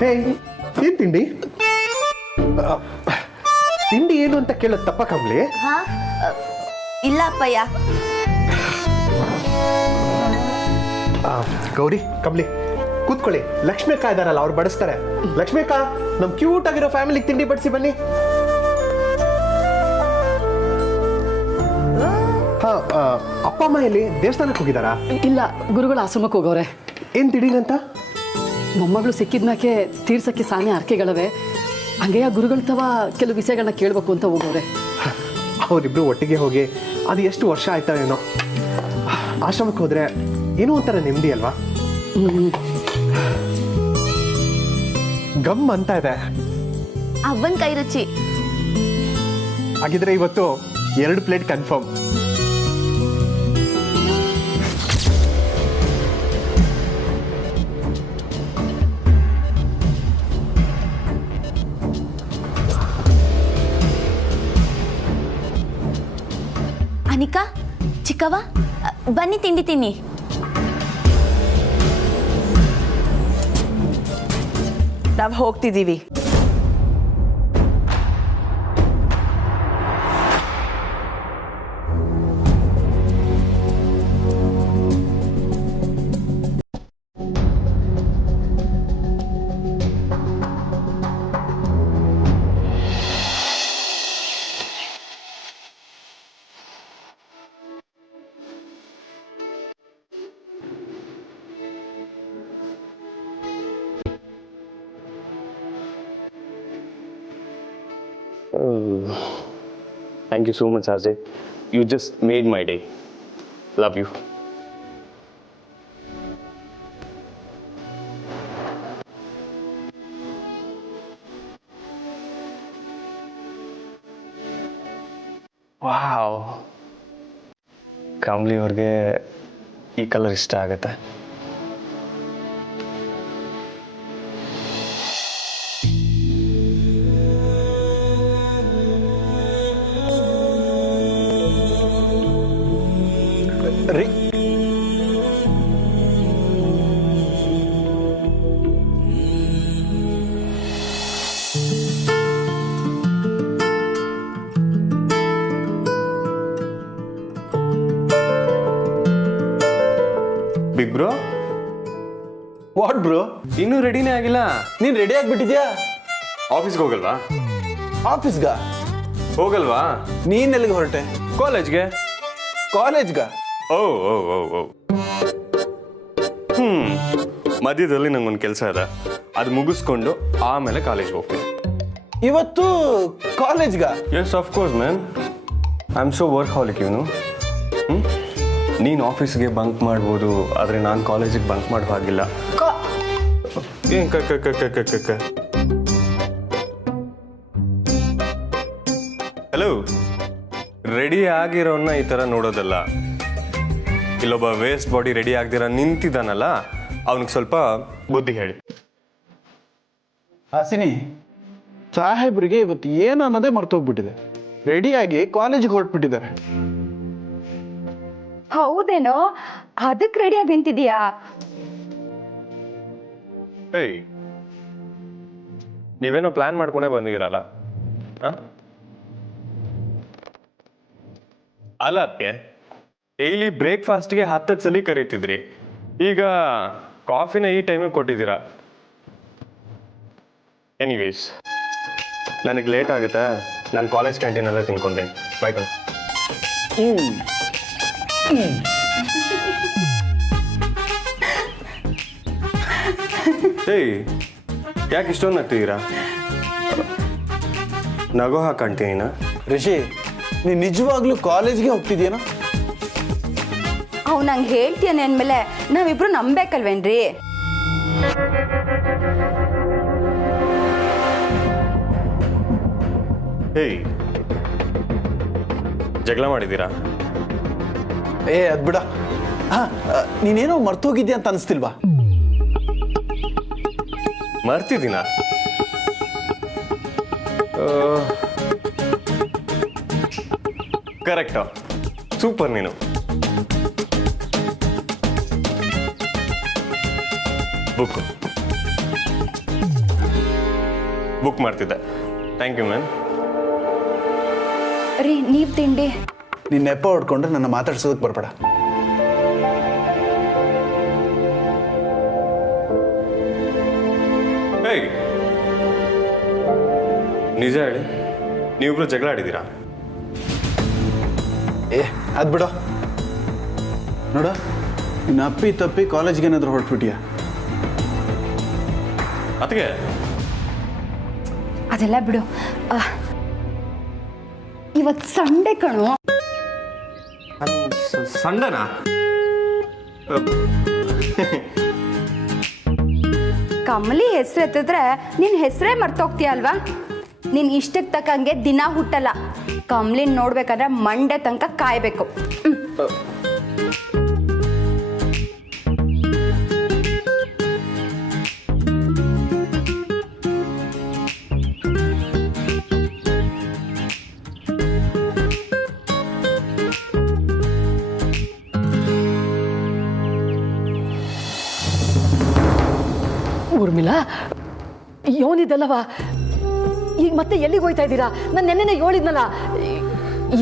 ಹೇ ಏನ್ ತಿಂಡಿ ತಿಂಡಿ ಏನು ಅಂತ ಕೇಳೋದು ತಪ್ಪ ಕಮ್ಲಿ? ಹಾ ಇಲ್ಲ ಅಪ್ಪಯ್ಯ. ಗೌರಿ ಕಮ್ಲಿ ಕೂತ್ಕೊಳ್ಳಿ. ಲಕ್ಷ್ಮೀಕಾ ಇದಾರಲ್ಲ ಅವ್ರು ಬಡಿಸ್ತಾರೆ. ಲಕ್ಷ್ಮೀಕಾ ನಮ್ ಕ್ಯೂಟ್ ಆಗಿರೋ ಫ್ಯಾಮಿಲಿಗೆ ತಿಂಡಿ ಬಡಿಸಿ ಬನ್ನಿ. ಹಾ ಅಪ್ಪ ಅಮ್ಮ ಎಲ್ಲಿ ದೇವಸ್ಥಾನಕ್ಕೆ ಹೋಗಿದಾರಾ? ಇಲ್ಲ, ಗುರುಗಳ ಆಶ್ರಮಕ್ಕೆ ಹೋಗೋರೆ. ಏನ್ ತಿಡೀರಂತ? ಮೊಮ್ಮಗಳು ಸಿಕ್ಕಿದ್ಮ್ಯಾಕೆ ತೀರ್ಸಕ್ಕೆ ಸಾನೆ ಆರ್ಕೆಗಳವೆ. ಹಂಗೆಯ ಗುರುಗಳ ತವ ಕೆಲವು ವಿಷಯಗಳನ್ನ ಕೇಳಬೇಕು ಅಂತ ಹೋಗೋರೆ. ಅವರಿಬ್ರು ಒಟ್ಟಿಗೆ ಹೋಗಿ ಅದು ಎಷ್ಟು ವರ್ಷ ಆಯ್ತಾ ಏನೋ. ಆಶ್ರಮಕ್ಕೆ ಹೋದ್ರೆ ಏನೋ ಒಂಥರ ನೆಮ್ಮದಿ ಅಲ್ವಾ? ಗಮ್ ಅಂತ ಇದೆ. ಅವ್ವನ್ ಕೈ ರುಚಿ. ಹಾಗಿದ್ರೆ ಇವತ್ತು 2 ಪ್ಲೇಟ್ ಕನ್ಫರ್ಮ್. ಅನಿಕಾ, ಚಿಕ್ಕವ್ವ ಬನ್ನಿ ತಿಂಡಿ ತಿನ್ನಿ. ನಾವು ಹೋಗ್ತಿದ್ದೀವಿ. Thank you so much, Ajay. You just made my day. Love you. Wow. Kamali ಅವ್ರಿಗೆ ಈ ಕಲರ್ ಇಷ್ಟ ಆಗುತ್ತೆ. ರೀ ಬಿಗ್ ಬ್ರೋ, ವಾಟ್ ಬ್ರೋ? ಇನ್ನೂ ರೆಡಿನೇ ಆಗಿಲ್ಲ. ನೀನ್ ರೆಡಿ ಆಗ್ಬಿಟ್ಟಿದ್ಯಾ? ಆಫೀಸ್ಗೆ ಹೋಗಲ್ವಾ? ಆಫೀಸ್ಗ ಹೋಗಲ್ವಾ? ನೀನ್ ಎಲ್ಲಿಗೆ ಹೊರಟೆ? ಕಾಲೇಜ್ಗೆ. ಕಾಲೇಜ್ಗ? ಓ ಓ ಓ ಓ ಮಧ್ಯದಲ್ಲಿ ನಂಗೊಂದು ಕೆಲಸ ಇದೆ, ಅದು ಮುಗಿಸ್ಕೊಂಡು ಆಮೇಲೆ ಕಾಲೇಜ್ಗೆ ಹೋಗ್ತೀನಿ. ಇವತ್ತು ಕಾಲೇಜ್ಗ? Yes of course man, I am so workaholic ಇವನು. ನೀನು ಆಫೀಸ್ಗೆ ಬಂಕ್ ಮಾಡ್ಬೋದು, ಆದರೆ ನಾನು ಕಾಲೇಜಿಗೆ ಬಂಕ್ ಮಾಡೋ ಹಾಗಿಲ್ಲ. ಏನು ಹಲೋ, ರೆಡಿ ಆಗಿರೋನ್ನ ಈ ಥರ ನೋಡೋದಲ್ಲ. ಇಲ್ಲೊಬ್ಬ ವೇಸ್ಟ್ ಬಾಡಿ ರೆಡಿ ಆಗ್ದಿರ ನಿಂತಿದ್ದಾನಲ್ಲ, ಅವನಿಗೆ ಸ್ವಲ್ಪ ಬುದ್ಧಿ ಹೇಳಿ. ಹಾಸಿನಿ, ಸಾಹೇಬ್ರಿಗೆ ಇವತ್ತು ಏನು ಅನ್ನೋದೇ ಮರ್ತೋಗ್ಬಿಟ್ಟಿದೆ. ರೆಡಿಯಾಗಿ ಕಾಲೇಜಿಗೆ ಹೊರಟ್ಬಿಟ್ಟಿದ್ದಾರೆ. ಹೌದೇನೋ, ಅದಕ್ಕೆ ರೆಡಿಯಾಗಿ ನಿಂತಿದ್ಯಾ? ಏಯ್, ನೀವೇನೋ ಪ್ಲಾನ್ ಮಾಡ್ಕೊಂಡೇ ಬಂದಿರಲ್ಲ? ಅಲ್ಲ ಅದಕ್ಕೆ ಡೈಲಿ ಬ್ರೇಕ್ಫಾಸ್ಟ್ಗೆ 10 ಸಲ ಕರೀತಿದ್ರಿ, ಈಗ ಕಾಫಿನ ಈ ಟೈಮಿಗೆ ಕೊಟ್ಟಿದ್ದೀರಾ. ಎನಿವೇಸ್, ನನಗೆ ಲೇಟ್ ಆಗುತ್ತೆ, ನಾನು ಕಾಲೇಜ್ ಕ್ಯಾಂಟೀನಲ್ಲೇ ತಿನ್ಕೊಂತೀನಿ. ಬೈ ಕಣ್. ಏಯ್, ಯಾಕೆ ಇಷ್ಟೊಂದು ನಗ್ತಿದ್ದೀರಾ? ನಗೋ ಹಾಕಂತೀನ? ರಿಷಿ, ನೀನ್ ನಿಜವಾಗ್ಲೂ ಕಾಲೇಜ್ಗೆ ಹೋಗ್ತಿದ್ಯೇನೋ? ಅವ್ ನಂಗೆ ಹೇಳ್ತೀಯನೆ ಅಂದ್ಮೇಲೆ ನಾವಿಬ್ರು ನಂಬೇಕಲ್ವೇನ್ರಿ? ಏಯ್, ಜಗಳ ಮಾಡಿದ್ದೀರಾ? ಅದ್ ಬಿಡ. ನೀನೇನೋ ಮರ್ತೋಗಿದ್ಯಾ ಅಂತ ಅನಿಸ್ತಿಲ್ವಾ? ಮರ್ತಿದ್ದೀನ? ಕರೆಕ್ಟು, ಸೂಪರ್ ನೀನು. ಬುಕ್ ಬುಕ್ ಮಾಡ್ತಿದ್ದೆ. Thank you ma'am. ರೀ ನೀವು ತಿಂಡಿ ನೀನು ನೆಪ ಹೊಡ್ಕೊಂಡ್ರೆ ನನ್ನ ಮಾತಾಡ್ಸೋದಕ್ಕೆ ಬರಬೇಡ. ಹೇಯ್, ನಿಜ ಹೇಳಿ, ನೀವಿಬ್ರು ಜಗಳ ಆಡಿದ್ದೀರಾ? ಅದು ಬಿಡೋ. ನೋಡ, ಇನ್ನು ಅಪ್ಪಿ ತಪ್ಪಿ ಕಾಲೇಜ್ಗೆ ಏನಾದರೂ ಹೊರಟ್ಬಿಟ್ಟಿಯಾ? ಅದಕ್ಕೆ ಅದೆಲ್ಲ ಬಿಡು. ಇವತ್ತು ಸಂಡೆ ಕಣೋ. ಸಂಡನಾ? ಕಮಲಿ ಹೆಸರು ಎತ್ತಿದ್ರೆ ನಿನ್ನ ಹೆಸರೇ ಮರ್ತೋಗ್ತೀಯ ಅಲ್ವಾ? ನಿನ್ನ ಇಷ್ಟಕ್ಕೆ ತಕ್ಕಂಗೆ ದಿನ ಹುಟ್ಟಲ್ಲ. ಕಮಲಿನ ನೋಡ್ಬೇಕಾದ್ರೆ ಮಂಡೆ ತನಕ ಕಾಯಬೇಕು. ಊರ್ಮಿಳಾ, ಯೋನಿದಲ್ಲವ, ಈಗ ಮತ್ತೆ ಎಲ್ಲಿಗೆ ಹೋಯ್ತಾ ಇದ್ದೀರಾ? ನಾನು ನೆನ್ನೆನೆ ಹೇಳಿದ್ನಲ್ಲ,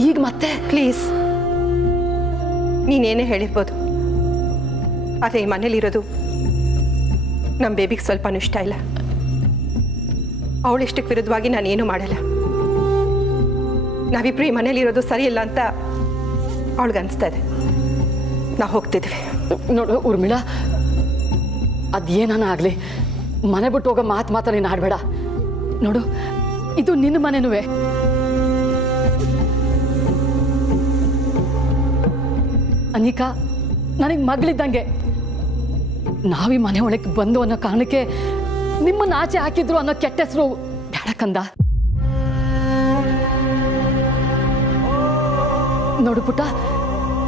ಈಗ ಮತ್ತೆ ಪ್ಲೀಸ್, ನೀನೇನೇ ಹೇಳಿರ್ಬೋದು, ಆದರೆ ಈ ಮನೇಲಿರೋದು ನಮ್ಮ ಬೇಬಿಗೆ ಸ್ವಲ್ಪನೂ ಇಷ್ಟ ಇಲ್ಲ. ಅವಳಿಷ್ಟಕ್ಕೆ ವಿರುದ್ಧವಾಗಿ ನಾನೇನು ಮಾಡಲ್ಲ. ನಾವಿಬ್ರು ಈ ಮನೇಲಿರೋದು ಸರಿ ಇಲ್ಲ ಅಂತ ಅವಳಿಗನ್ನಿಸ್ತಾ ಇದೆ. ನಾವು ಹೋಗ್ತಿದ್ವಿ. ನೋಡು ಊರ್ಮಿಳಾ, ಅದೇನಾನ ಆಗಲಿ, ಮನೆ ಬಿಟ್ಟು ಹೋಗೋ ಮಾತು ನೀನು ಆಡಬೇಡ. ನೋಡು, ಇದು ನಿನ್ನ ಮನೆನೂ. ಅನಿಕಾ ನನಗೆ ಮಗಳಿದ್ದಂಗೆ. ನಾವೀ ಮನೆ ಒಳಗೆ ಬಂದು ಅನ್ನೋ ಕಾರಣಕ್ಕೆ ನಿಮ್ಮನ್ನು ಆಚೆ ಹಾಕಿದ್ರು ಅನ್ನೋ ಕೆಟ್ಟ ಹೆಸರು ಬೇಡ ಕಂದ. ನೋಡು ಪುಟ್ಟ,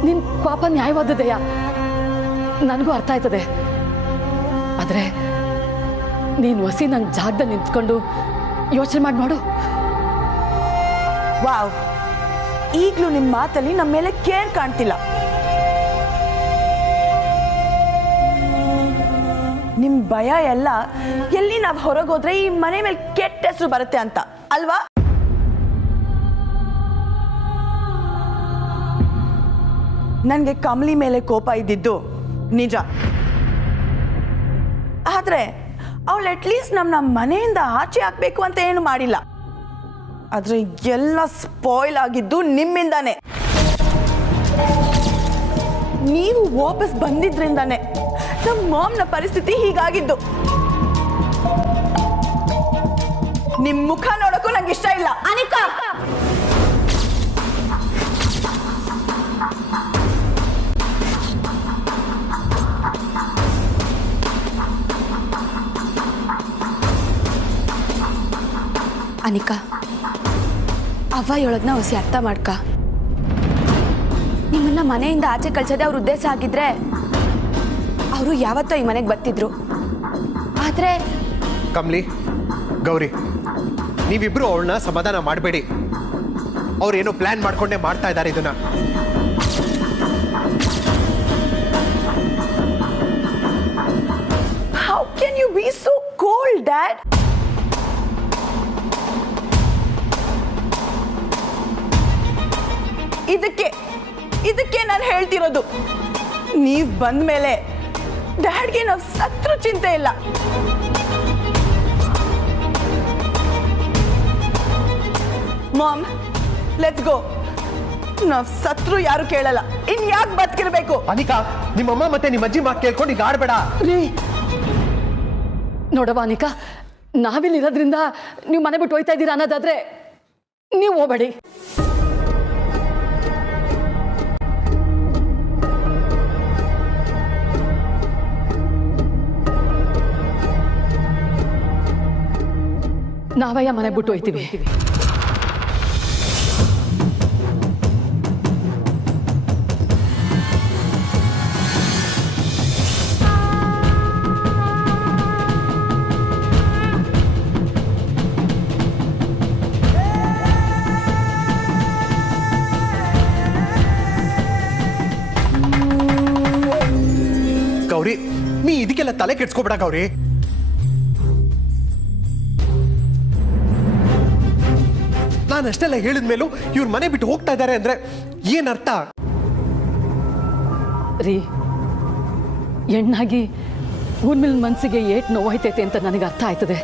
ನಿನ್ನ ಪಾಪ ನ್ಯಾಯವಾದದೆಯಾ, ನನಗೂ ಅರ್ಥ ಆಯ್ತದೆ. ಆದರೆ ನೀನು ಹೊಸಿ ನನ್ನ ಜಾಗದಲ್ಲಿ ನಿಂತ್ಕೊಂಡು ಯೋಚನೆ ಮಾಡಿ ನೋಡು. ವಾವ್, ಈಗಲೂ ನಿಮ್ಮ ಮಾತಲ್ಲಿ ನಮ್ಮ ಮೇಲೆ ಕೇರ್ ಕಾಣ್ತಿಲ್ಲ. ನಿಮ್ಮ ಭಯ ಎಲ್ಲ ಎಲ್ಲಿ ನಾವು ಹೊರಗೋದ್ರೆ ಈ ಮನೆ ಮೇಲೆ ಕೆಟ್ಟ ಹೆಸರು ಬರುತ್ತೆ ಅಂತ ಅಲ್ವಾ? ನನಗೆ ಕಮಲಿ ಮೇಲೆ ಕೋಪ ಇದ್ದಿದ್ದು ನಿಜ. ಆದ್ರೆ ಅವಳು ಅಟ್ಲೀಸ್ಟ್ ನಮ್ಮ ಮನೆಯಿಂದ ಆಚೆ ಹಾಕ್ಬೇಕು ಅಂತ ಏನು ಮಾಡಿಲ್ಲ. ಆದ್ರೆ ಎಲ್ಲ ಸ್ಪಾಯ್ಲ್ ಆಗಿದ್ದು ನಿಮ್ಮಿಂದಾನೆ. ನೀವು ವಾಪಸ್ ಬಂದಿದ್ರಿಂದಾನೆ ನಮ್ಮ ಮಾಮ್ನ ಪರಿಸ್ಥಿತಿ ಹೀಗಾಗಿದ್ದು. ನಿಮ್ ಮುಖ ನೋಡಕ್ಕೂ ನಂಗೆ ಇಷ್ಟ ಇಲ್ಲ. ಅನಿಕಾ, ಅನಿಕಾ, ಅವ್ವ ಹೇಳೋದನ್ನ ಹೊಸಿ ಅರ್ಥ ಮಾಡ್ಕ. ನಿಮ್ಮನ್ನ ಮನೆಯಿಂದ ಆಚೆ ಕಳ್ಸೋದೇ ಅವ್ರ ಉದ್ದೇಶ ಆಗಿದ್ರೆ ಅವರು ಯಾವತ್ತೋ ಈ ಮನೆಗೆ ಬರ್ತಿದ್ರು. ಆದ್ರೆ ಕಮ್ಲಿ, ಗೌರಿ, ನೀವಿಬ್ರು ಅವಳನ್ನ ಸಮಾಧಾನ ಮಾಡಬೇಡಿ. ಅವ್ರೇನೋ ಪ್ಲಾನ್ ಮಾಡ್ಕೊಂಡೇ ಮಾಡ್ತಾ ಇದ್ದಾರೆ ಇದನ್ನ. How can you be so cold, Dad? ಇದಕ್ಕೆ ನಾನು ಹೇಳ್ತಿರೋದು, ನೀವ್ ಬಂದ ಮೇಲೆ ಡ್ಯಾಡ್ಗೆ ನಾವು ಸತ್ರು ಚಿಂತೆ ಇಲ್ಲ. Mom, let's go. ನಾವ್ ಸತ್ರು ಯಾರು ಕೇಳಲ್ಲ, ಇನ್ ಯಾಕೆ ಬದುಕಿರ್ಬೇಕು? ಅನಿಕಾ, ನಿಮ್ಮಮ್ಮ ಮತ್ತೆ ನಿಮ್ಮ ಅಜ್ಜಿ ಮಾತು ಕೇಳ್ಕೊಂಡು ಈಗ ಆಡ್ಬೇಡ. ರೀ ನೋಡವ ಅನಿಕಾ, ನಾವಿಲ್ಲಿರೋದ್ರಿಂದ ನೀವು ಮನೆ ಬಿಟ್ಟು ಹೋಯ್ತಾ ಇದ್ದೀರಾ ಅನ್ನೋದಾದ್ರೆ ನೀವು ಹೋಗಬೇಡಿ. ನಾವಯ್ಯ ಮನೆ ಬಿಟ್ಟು ಹೋಯ್ತೀವಿ. ಗೌರಿ, ನೀ ಇದಕ್ಕೆಲ್ಲ ತಲೆ ಕೆಡ್ಸ್ಕೊಬೇಡ ಗೌರಿ. ನಾನು ಅಷ್ಟೆಲ್ಲ ಹೇಳಿದ ಮೇಲೂ ಇವ್ರ ಮನೆ ಬಿಟ್ಟು ಹೋಗ್ತಾ ಇದ್ದಾರೆ ಅಂದ್ರೆ ಏನರ್ಥ? ರೀ, ಹೆಣ್ಣಾಗಿ ಊರ್ಮಿಲ್ ಮನಸ್ಸಿಗೆ ಏಟ್ ನೋವಾಯ್ತೈತೆ ಅಂತ ನನಗೆ ಅರ್ಥ ಆಯ್ತದೆ.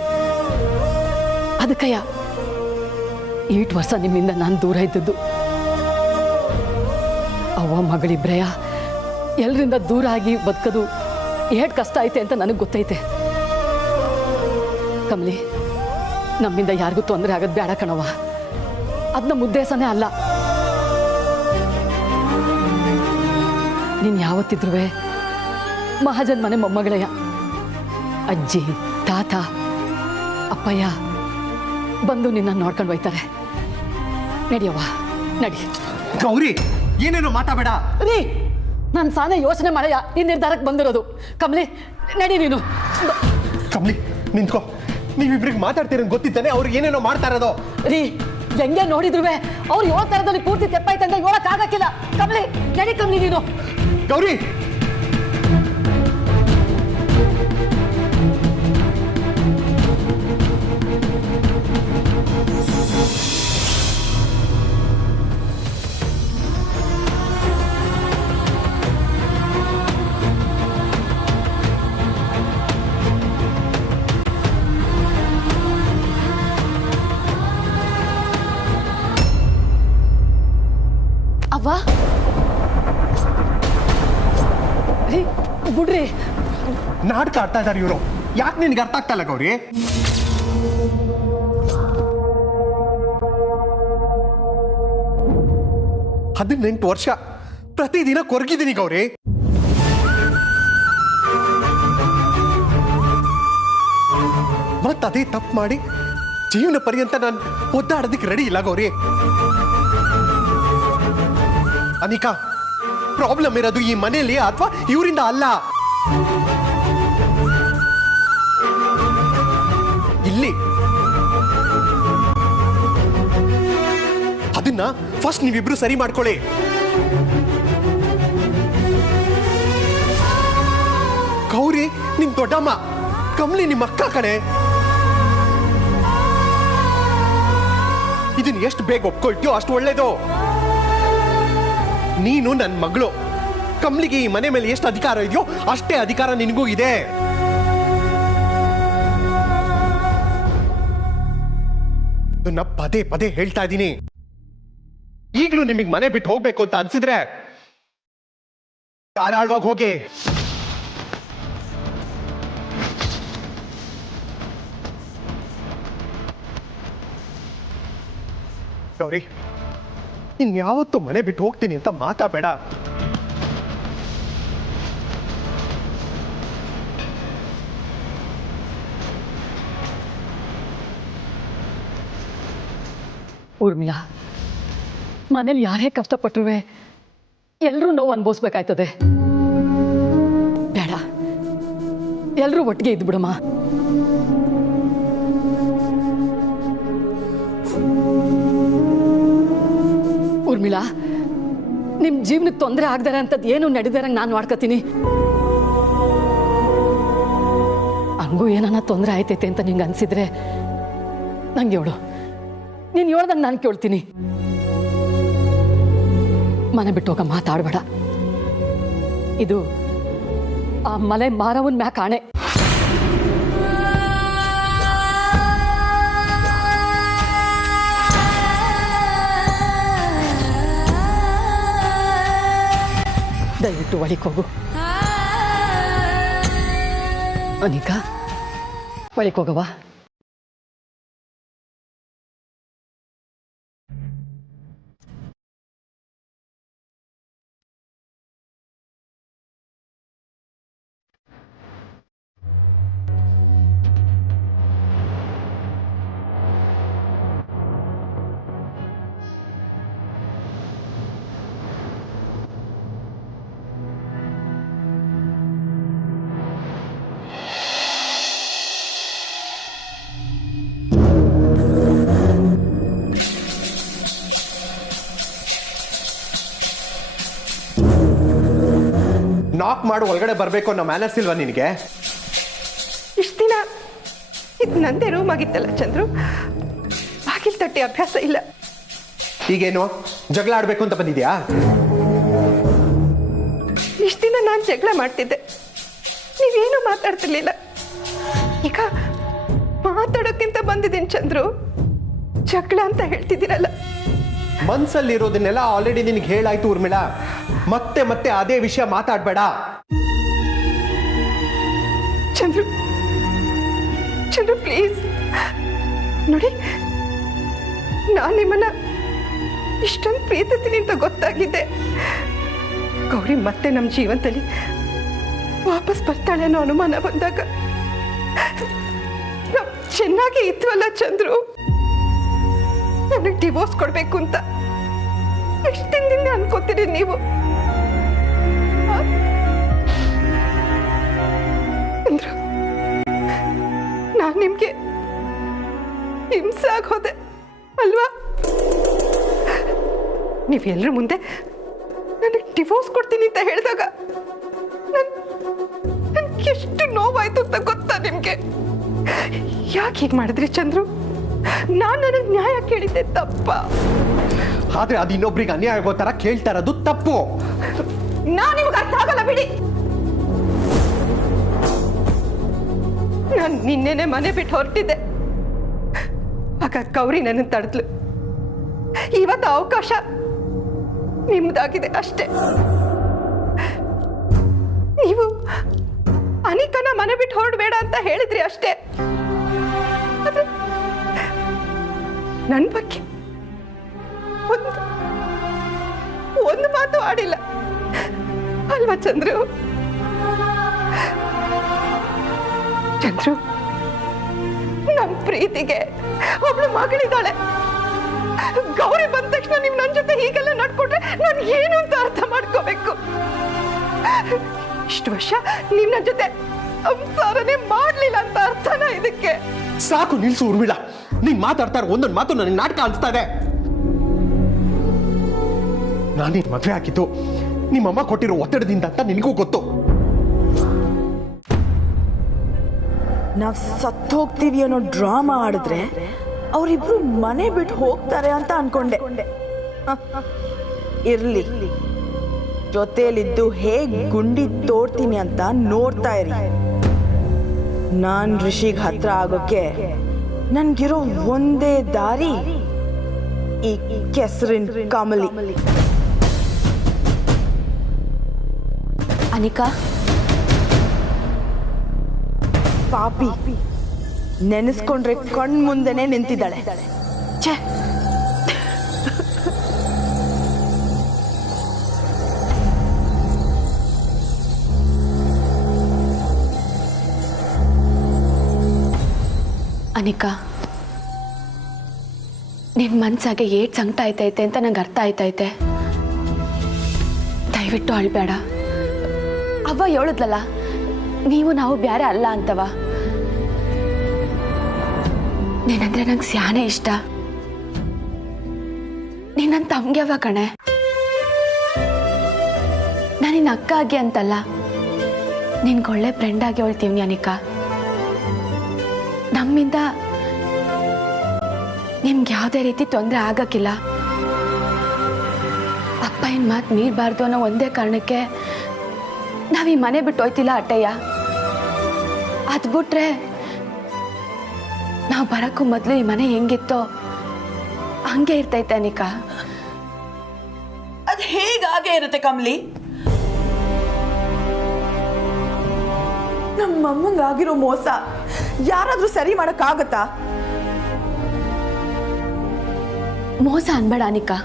ಅದಕ್ಕಯ್ಯ 8 ವರ್ಷ ನಿಮ್ಮಿಂದ ನಾನು ದೂರ ಇದ್ದದ್ದು. ಅವ್ವ ಮಗಳಿಬ್ರೆಯ ಎಲ್ಲರಿಂದ ದೂರ ಆಗಿ ಬದುಕೋದು ಏಟ್ ಕಷ್ಟ ಐತೆ ಅಂತ ನನಗೆ ಗೊತ್ತೈತೆ. ಕಮಲಿ, ನಮ್ಮಿಂದ ಯಾರಿಗೂ ತೊಂದರೆ ಆಗೋದು ಬೇಡ ಕಣವ್ವ. ಅದು ನಮ್ಮ ಉದ್ದೇಶನೇ ಅಲ್ಲ. ನೀನು ಯಾವತ್ತಿದ್ರೂ ಮಹಾಜನ್ ಮನೆ ಮೊಮ್ಮಗಳಯ್ಯ. ಅಜ್ಜಿ, ತಾತ, ಅಪ್ಪಯ್ಯ ಬಂದು ನಿನ್ನ ನೋಡ್ಕೊಂಡು ಹೋಯ್ತಾರೆ. ನಡಿಯವ್ವ, ನಡಿ. ಗೌರಿ, ಏನೇನೋ ಮಾತಾಬೇಡ. ರೀ, ನಾನು ಸಾನೆ ಯೋಚನೆ ಮಾಡಯ್ಯ ಈ ನಿರ್ಧಾರಕ್ಕೆ ಬಂದಿರೋದು. ಕಮಲಿ, ನಡಿ ನೀನು. ಕಮಲಿ, ನಿಂತ್ಕೋ. ನೀವಿಬ್ರಿಗೆ ಮಾತಾಡ್ತೀರ ಗೊತ್ತಿದ್ದಾನೆ ಅವ್ರು ಏನೇನೋ ಮಾಡ್ತಾ ಇರೋದು. ರೀ, ಹೆಂಗೆ ನೋಡಿದ್ರು ಅವ್ರು 7 ಥರದಲ್ಲಿ ಪೂರ್ತಿ ತೆಪ್ಪಾಯ್ತು ಅಂತ ಹೇಳಕ್ಕಾಗಕ್ಕಿಲ್ಲ. ಕಮಲಿ, ನಡಿ ಕಮಲಿ ನೀನು. ಗೌರಿ, ಅವ್ವ, ರೀ ಬಿಡ್ರಿ. ನಾಟಕ ಆಡ್ತಾ ಇದ್ದಾರೆ ಇವರು. ಯಾಕೆ ನಿನ್ಗೆ ಅರ್ಥ ಆಗ್ತಾ ಇಲ್ಲ ಗೌರಿ? 18 ವರ್ಷ ಪ್ರತಿದಿನ ಕೊರಗಿದ್ದೀನಿ ಗೌರಿ. ಮತ್ತದೇ ತಪ್ಪು ಮಾಡಿ ಜೀವನ ಪರ್ಯಂತ ನಾನು ಒದ್ದಾಡೋದಕ್ಕೆ ರೆಡಿ ಇಲ್ಲ ಗೌರಿ. ಅನಿಕಾ, ಪ್ರಾಬ್ಲಮ್ ಇರೋದು ಈ ಮನೆಯಲ್ಲಿ ಅಥವಾ ಇವರಿಂದ ಅಲ್ಲ, ಇಲ್ಲಿ. ಅದನ್ನ ಫಸ್ಟ್ ನೀವಿಬ್ರು ಸರಿ ಮಾಡ್ಕೊಳ್ಳಿ. ಗೌರಿ ನಿಮ್ ದೊಡ್ಡಮ್ಮ, ಕಮಲಿ ನಿಮ್ಮ ಅಕ್ಕ ಕಣೆ. ಇದನ್ನ ಎಷ್ಟು ಬೇಗ ಒಪ್ಕೊಳ್ತೀಯೋ ಅಷ್ಟು ಒಳ್ಳೇದು. ನೀನು ನನ್ನ ಮಗಳು. ಕಮಲಿಗೆ ಈ ಮನೆ ಮೇಲೆ ಎಷ್ಟು ಅಧಿಕಾರ ಇದೆಯೋ ಅಷ್ಟೇ ಅಧಿಕಾರ ನಿನಗೂ ಇದೆ. ಅದನ್ನ ಪದೇ ಪದೇ ಹೇಳ್ತಾ ಇದ್ದೀನಿ. ಈಗಲೂ ನಿಮಗೆ ಮನೆ ಬಿಟ್ಟು ಹೋಗ್ಬೇಕು ಅಂತ ಅನ್ಸಿದ್ರೆ ಧಾರಾಳವಾಗಿ ಹೋಗಿ. ಗೌರಿ, ಇನ್ಯಾವತ್ತೂ ಮನೆ ಬಿಟ್ಟು ಹೋಗ್ತೀನಿ ಅಂತ ಮಾತಾಬೇಡ. ಊರ್ಮಿಳಾ, ಮನೇಲಿ ಯಾರೇ ಕಷ್ಟಪಟ್ಟರು ಎಲ್ಲರೂ ನೋವು ಅನುಭವಿಸ್ಬೇಕಾಯ್ತದೆ. ಬೇಡ, ಎಲ್ಲರೂ ಒಟ್ಟಿಗೆ ಇದ್ಬಿಡಮ್ಮ. ಊರ್ಮಿಳಾ, ನಿಮ್ಮ ಜೀವನಕ್ಕೆ ತೊಂದರೆ ಆಗದಾರೆ ಅಂತದ್ದು ಏನು ನಡೆದಾರಂಗೆ ನಾನು ಮಾಡ್ಕೋತೀನಿ. ಹಂಗೂ ಏನಾನ ತೊಂದರೆ ಆಯ್ತೈತೆ ಅಂತ ನಿಂಗೆ ಅನ್ಸಿದ್ರೆ ನಂಗೆ ಹೇಳು. ನೀನು ಹೇಳ್ದಂಗೆ ನಾನು ಕೇಳ್ತೀನಿ. ಮನೆ ಬಿಟ್ಟು ಹೋಗ ಮಾತಾಡಬೇಡ. ಇದು ಆ ಮಲೆ ಮಾರವನ್ ಮ್ಯಾಕ್ ಆಣೆ. ದಯವಿಟ್ಟು ಒಳಗೆ ಹೋಗು. ಅನಿಕಾ, ಒಳಗೆ ಹೋಗವಾ. ನಾಕ್ ಮಾಡಿ ಒಳಗಡೆ ಬರಬೇಕು ಅನ್ನೋ ಮ್ಯಾನರ್ಸ್ ಇಲ್ವಾ ನಿನಗೆ? ಇಷ್ಟು ದಿನ ಇದು ನಂದೇ ರೂಮ್ ಆಗಿತ್ತಲ್ಲ ಚಂದ್ರು, ಬಾಗಿಲು ತಟ್ಟೆ ಅಭ್ಯಾಸ ಇಲ್ಲ. ಈಗೇನು ಜಗಳ ಆಡ್ಬೇಕು ಅಂತ ಬಂದಿದ್ಯಾ? ಇಷ್ಟು ದಿನ ನಾನು ಜಗಳ ಮಾಡ್ತಿದ್ದೆ, ನೀವೇನು ಮಾತಾಡ್ತಿರ್ಲಿಲ್ಲ. ಈಗ ಮಾತಾಡೋಕ್ಕಿಂತ ಬಂದಿದ್ದೀನಿ ಚಂದ್ರು. ಜಗಳ ಅಂತ ಹೇಳ್ತಿದ್ದೀರಲ್ಲ. ಮನ್ಸಲ್ಲಿರೋದನ್ನೆಲ್ಲ ಆಲ್ರೆಡಿ ನಿನಗೆ ಹೇಳಾಯ್ತು ಊರ್ಮಿಳಾ. ಮತ್ತೆ ಮತ್ತೆ ಅದೇ ವಿಷಯ ಮಾತಾಡ್ಬೇಡ. ಚಂದ್ರು ಚಂದ್ರು ಪ್ಲೀಸ್ ನೋಡಿ, ನಾನು ನಿಮ್ಮನ್ನ ಇಷ್ಟೊಂದು ಪ್ರೀತಿಸ್ತೀನಿ ಅಂತ ಗೊತ್ತಾಗಿದೆ. ಗೌರಿ ಮತ್ತೆ ನಮ್ಮ ಜೀವನದಲ್ಲಿ ವಾಪಸ್ ಬರ್ತಾಳೆ ಅನ್ನೋ ಅನುಮಾನ ಬಂದಾಗ ನಾವು ಚೆನ್ನಾಗಿ ಇದ್ವಲ್ಲ ಚಂದ್ರು. ನನಗೆ ಡಿವೋರ್ಸ್ ಕೊಡ್ಬೇಕು ಅಂತ ಎಷ್ಟು ದಿನದಿಂದ ಅನ್ಕೋತೀರಿ ನೀವು? ಚಂದ್ರು, ನಾನು ನಿಮ್ಗೆ ಹಿಂಸೆ ಆಗೋದೆ ಅಲ್ವಾ? ನೀವೆಲ್ಲರ ಮುಂದೆ ನನಗೆ ಡಿವೋರ್ಸ್ ಕೊಡ್ತೀನಿ ಅಂತ ಹೇಳಿದಾಗ ನನ್ಗೆ ಎಷ್ಟು ನೋವಾಯ್ತು ಅಂತ ಗೊತ್ತಾ ನಿಮ್ಗೆ? ಯಾಕೆ ಹೀಗೆ ಮಾಡಿದ್ರಿ ಚಂದ್ರು? ನಾನು ನನಗೆ ನ್ಯಾಯ ಕೇಳಿದ್ದೆ ತಪ್ಪ? ಆದ್ರೆ ಅದು ಇನ್ನೊಬ್ರಿಗೆ ಅನ್ಯಾಯ ಆಗೋ ತರ ಕೇಳ್ತಾ ಇರೋದು ತಪ್ಪು. ನಾನು ನಿಮ್ಗೆ ಅರ್ಥ ಆಗಲ್ಲ ಬಿಡಿ. ನಾನು ನಿನ್ನೆನೆ ಮನೆ ಬಿಟ್ಟು ಹೊರಟಿದ್ದೆ, ಆಗ ಗೌರಿ ನನ್ನ ತಡೆದ್ಲು. ಇವತ್ತು ಅವಕಾಶ ನಿಮ್ದಾಗಿದೆ ಅಷ್ಟೇ. ನೀವು ಅನಿಕನ ಮನೆ ಬಿಟ್ಟು ಹೊರಡಬೇಡ ಅಂತ ಹೇಳಿದ್ರಿ ಅಷ್ಟೇ. ನನ್ನ ಬಗ್ಗೆ ಒಂದು ಮಾತು ಆಡಿಲ್ಲ ಅಲ್ವಾ ಚಂದ್ರು? ಚಂದ್ರು, ನಮ್ಮ ಪ್ರೀತಿಗೆ ಒಬ್ಳು ಮಗಳಿದ್ದಾಳೆ. ಗೌರಿ ಬಂದ ತಕ್ಷಣ ನೀವು ನನ್ನ ಜೊತೆ ಹೀಗೆಲ್ಲ ನಡ್ಕೊಂಡ್ರೆ ನಾನು ಏನು ಅಂತ ಅರ್ಥ ಮಾಡ್ಕೋಬೇಕು? ಇಷ್ಟು ವರ್ಷ ನೀವು ನನ್ನ ಜೊತೆ ಸಂಸಾರನೇ ಮಾಡ್ಲಿಲ್ಲ ಅಂತ ಅರ್ಥನ ಇದಕ್ಕೆ? ಸಾಕು ನಿಲ್ಸು ಊರ್ಮಿಳಾ. ನೀನ್ ಮಾತಾಡ್ತಾ ಇರೋ ಒಂದೊಂದು ಮಾತು ನನಗೆ ನಾಟಕ ಅನ್ಸ್ತಾ ಇದೆ. ನಾನಿನ್ ಮದ್ವೆ ಹಾಕಿದ್ದು ನಿಮ್ಮಮ್ಮ ಕೊಟ್ಟಿರೋ ಒತ್ತಡದಿಂದ ಅಂತ ನಿನಗೂ ಗೊತ್ತು. ನಾವ್ ಸತ್ತು ಹೋಗ್ತೀವಿ ಅನ್ನೋ ಡ್ರಾಮಾ ಆಡಿದ್ರೆ ಅವರಿಬ್ರು ಮನೆ ಬಿಟ್ಟು ಹೋಗ್ತಾರೆ ಅಂತ ಅನ್ಕೊಂಡೆ. ಇರ್ಲಿ, ಜೊತೆಲಿದ್ದು ಹೇಗ್ ಗುಂಡಿ ತೋಡ್ತೀನಿ ಅಂತ ನೋಡ್ತಾ ಇರಿ. ನಾನ್ ಋಷಿಗ್ ಹತ್ರ ಆಗೋಕೆ ನನ್ಗಿರೋ ಒಂದೇ ದಾರಿ ಈ ಕೆಸರಿನ ಕಮಲಿ. ಅನಿಕಾ, ಪಾಪಿ ನೆನೆಸ್ಕೊಂಡ್ರೆ ಕಣ್ ಮುಂದೆನೆ ನಿಂತಿದ್ದಾಳೆ. ಛೇ, ಅನಿಕಾ, ನಿನ್ ಮನ್ಸಾಗೆ ಏಟ್ ಸಂಕಟ ಆಯ್ತೈತೆ ಅಂತ ನಂಗೆ ಅರ್ಥ ಆಯ್ತೈತೆ. ದಯವಿಟ್ಟು ಅಳ್ಬೇಡ. ಅವ್ವ ಹೇಳಿದ್ಲಲ್ಲ, ನೀವು ನಾವು ಬ್ಯಾರೆ ಅಲ್ಲ ಅಂತವ. ನೀನಂದ್ರೆ ನಂಗೆ ಸ್ಯಾನೆ ಇಷ್ಟ. ನೀನನ್ ತಮ್ಗೆವ ಕಣೆ. ನಾನಿನ್ನ ಅಕ್ಕ ಆಗಿ ಅಂತಲ್ಲ, ನಿನ್ಗೊಳ್ಳೆ ಫ್ರೆಂಡ್ ಆಗಿ ಹೇಳ್ತೀವಿ ಅನಿಕಾ. ನಮ್ಮಿಂದ ನಿಮ್ಗೆ ಯಾವುದೇ ರೀತಿ ತೊಂದರೆ ಆಗಕ್ಕಿಲ್ಲ. ಅಪ್ಪ ಏನ್ ಮಾತು ಮೀರಬಾರ್ದು ಅನ್ನೋ ಒಂದೇ ಕಾರಣಕ್ಕೆ ನಾವ್ ಈ ಮನೆ ಬಿಟ್ಟು ಹೋಯ್ತಿಲ್ಲ ಅಟ್ಟಯ್ಯ. ಅದ್ ಬಿಟ್ರೆ ನಾವು ಬರಕ್ಕೂ ಮೊದಲು ಈ ಮನೆ ಹೆಂಗಿತ್ತೋ ಹಂಗೆ ಇರ್ತೈತೆ ಅನಿಕಾ. ಅದ್ ಹೇಗಾಗೆ ಇರುತ್ತೆ ಕಮಲಿ? ನಮ್ಮಮ್ಮಂಗಾಗಿರೋ ಮೋಸ ಯಾರಾದ್ರೂ ಸರಿ ಮಾಡಕ್ಕಾಗತ್ತಾ? ಮೋಸ ಅನ್ಬೇಡ ಅನಿಕಾ.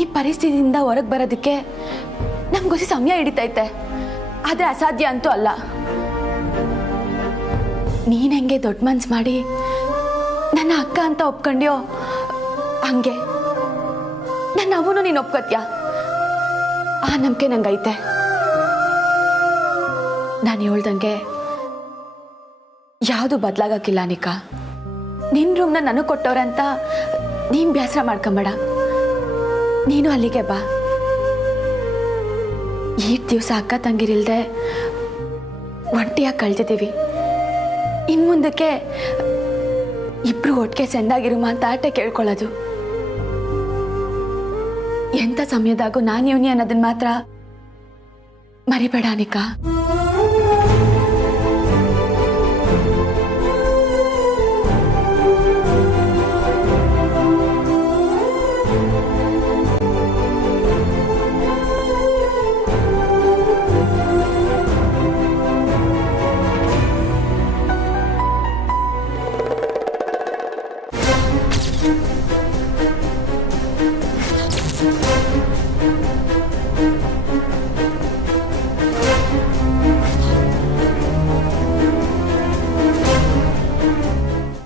ಈ ಪರಿಸ್ಥಿತಿಯಿಂದ ಹೊರಗೆ ಬರೋದಕ್ಕೆ ನಮ್ಗೊಸಿ ಸಮಯ ಹಿಡಿತೈತೆ, ಆದ್ರೆ ಅಸಾಧ್ಯ ಅಂತೂ ಅಲ್ಲ. ನೀನ್ ಹೆಂಗೆ ದೊಡ್ಡ ಮನ್ಸು ಮಾಡಿ ನನ್ನ ಅಕ್ಕ ಅಂತ ಒಪ್ಕೊಂಡ್ಯೋ ಹಂಗೆ ನನ್ನ ಅವನು ನೀನು ಒಪ್ಕೋತ್ಯಾ? ಆ ನಂಬಿಕೆ ನಂಗೈತೆ. ನಾನು ಹೇಳ್ದಂಗೆ ಯಾವುದು ಬದಲಾಗಕ್ಕಿಲ್ಲ ಅನಿಕಾ. ನಿನ್ನ ರೂಮ್ನ ನನಗೆ ಕೊಟ್ಟವ್ರೆ ಅಂತ ನೀನು ಬೇಸರ ಮಾಡ್ಕೊಂಬೇಡ. ನೀನು ಅಲ್ಲಿಗೆ ಬಾ. ಈ ದಿವಸ ಅಕ್ಕ ತಂಗಿರಿಲ್ದೆ ಒಂಟಿಯಾಗಿ ಕಳ್ದಿದ್ದೀವಿ. ಇನ್ನು ಮುಂದಕ್ಕೆ ಇಬ್ರು ಒಟ್ಟಿಗೆ ಸೆಂದಾಗಿರುಮ ಅಂತ ಆಟ ಕೇಳ್ಕೊಳ್ಳೋದು. ಎಂಥ ಸಮಯದಾಗೂ ನಾನು ಇವನಿ ಅನ್ನೋದನ್ನ ಮಾತ್ರ ಮರಿಬೇಡ ಅನಿಕಾ.